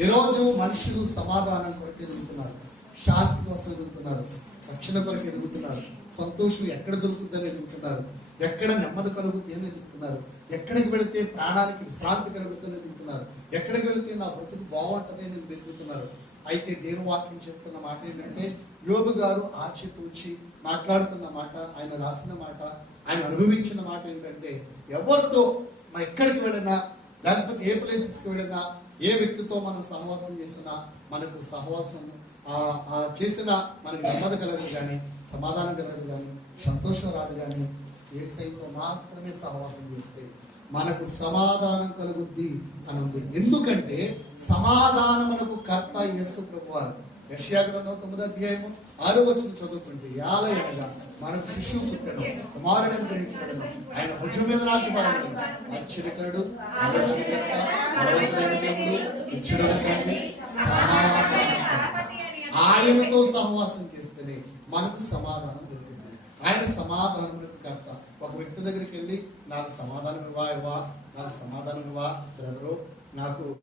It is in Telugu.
ఈరోజు మనుషులు సమాధానం కొరకు ఎదుగుతున్నారు. శాంతి కోసం ఎదుగుతున్నారు. రక్షణ కొరకు ఎదుగుతున్నారు. సంతోషం ఎక్కడ దొరుకుతుందని ఎదుగుతున్నారు. ఎక్కడ నెమ్మది కలుగుతుంది అని ఎదుగుతున్నారు. ఎక్కడికి వెళితే ప్రాణానికి విశ్రాంతి కలుగుతుందని ఎదుగుతున్నారు. ఎక్కడికి వెళితే నా బ్రతుకు బాగుంటుంది అని వెతుకుతున్నారు. అయితే దేని వాక్యం చెప్తున్న మాట ఏంటంటే యోగు గారు ఆచితూచి మాట్లాడుతున్న మాట ఆయన రాసిన మాట ఆయన అనుభవించిన మాట ఏంటంటే ఎవరితో మా ఎక్కడికి వెళ్ళినా లేకపోతే ఏ ప్లేసెస్కి వెళ్ళినా ఏ వ్యక్తితో మనం సహవాసం చేసినా మనకు సహవాసం చేసిన మనకి నెమ్మది కలదు కానీ సమాధానం కలగదు కానీ సంతోషం రాదు కానీ ఏసైతో మాత్రమే సహవాసం చేస్తే మనకు సమాధానం కలుగుద్ది అని ఉంది. ఎందుకంటే సమాధానం మనకు కర్త యేసు ప్రభువారు వారు గ్రంథం తొమ్మిదో అధ్యాయము ఆరో వచ్చిన చదువుకుంటే యాలయనగా మనకు శిశువు పుట్టడం కుమారుడు అనుగ్రహించబడను ఆయన భుజం మీద నాటి బలము అక్షరికరుడు ఆయనతో సహవాసం చేస్తేనే మనకు సమాధానం దొరికింది ఆయన సమాధానం కర్త. ఒక వ్యక్తి దగ్గరికి వెళ్ళి నాకు సమాధానం ఇవ్వా ఇవ్వా నాకు సమాధానం ఇవ్వా బ్రదరు నాకు